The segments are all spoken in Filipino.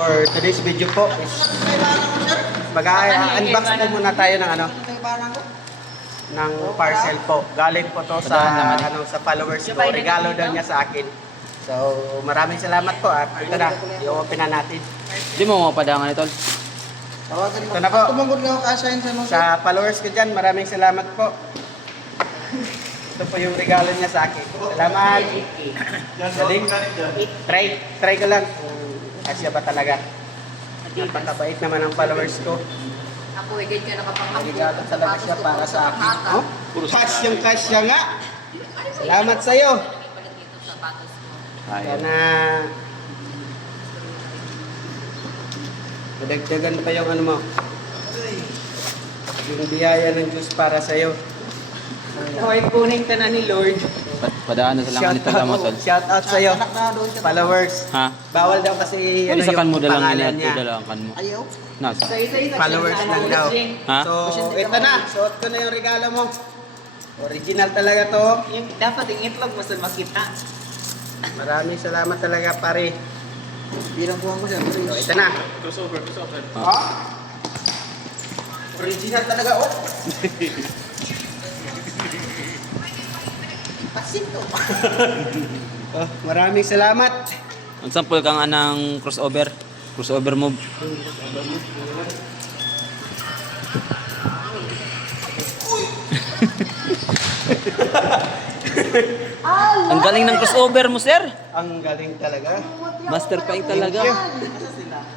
For today's video po is mag-unbox po muna tayo ng ano ng parcel po. Galing po to sa ano sa followers ko. Regalo daw niya sa akin. So, maraming salamat po at ito na, i-open na natin. Di mo mapadangan ito. Tawagan mo. Ito na po. Tumungkod nga ako ka-assign sa mga. Sa followers ko dyan, maraming salamat po. Ito po yung regalo niya sa akin. Salamat. Galing. Try, try ko lang asya ba talaga. Napakabait naman ang followers ko. Ako, higit ka nakapanghampo. Regalo talaga siya para sa akin. Oh? Kasyang kasya nga. Salamat sa'yo. Sapatos mo. Sana madagdagan pa yung ano mo. Yung biyaya ng Diyos para sa'yo. Okay, kuning ka na ni Lord. Padaanan sa lang nito mo tol. shout out sa'yo. Sa Followers. Ha? Bawal daw kasi Ano sa kan mo dalang pangalan ginat niya. dalang kan mo. Ayaw. Nasa. Followers lang daw. Ha? So, ito na. Suot ko na yung regalo mo. Original talaga to. Yung dapat yung itlog mas makita. Maraming salamat talaga pare. Pinangkuhan ko siya. So, ito na. Crossover, crossover. Ah? Original talaga, oh. Pasito. oh maraming salamat. Ang sample kang anang crossover. Crossover move. Ang galing ng crossover mo, sir. Ang galing talaga. Master pa talaga.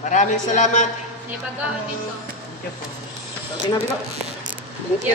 Maraming salamat. May pagkain dito. So, tinabi ko. Thank you.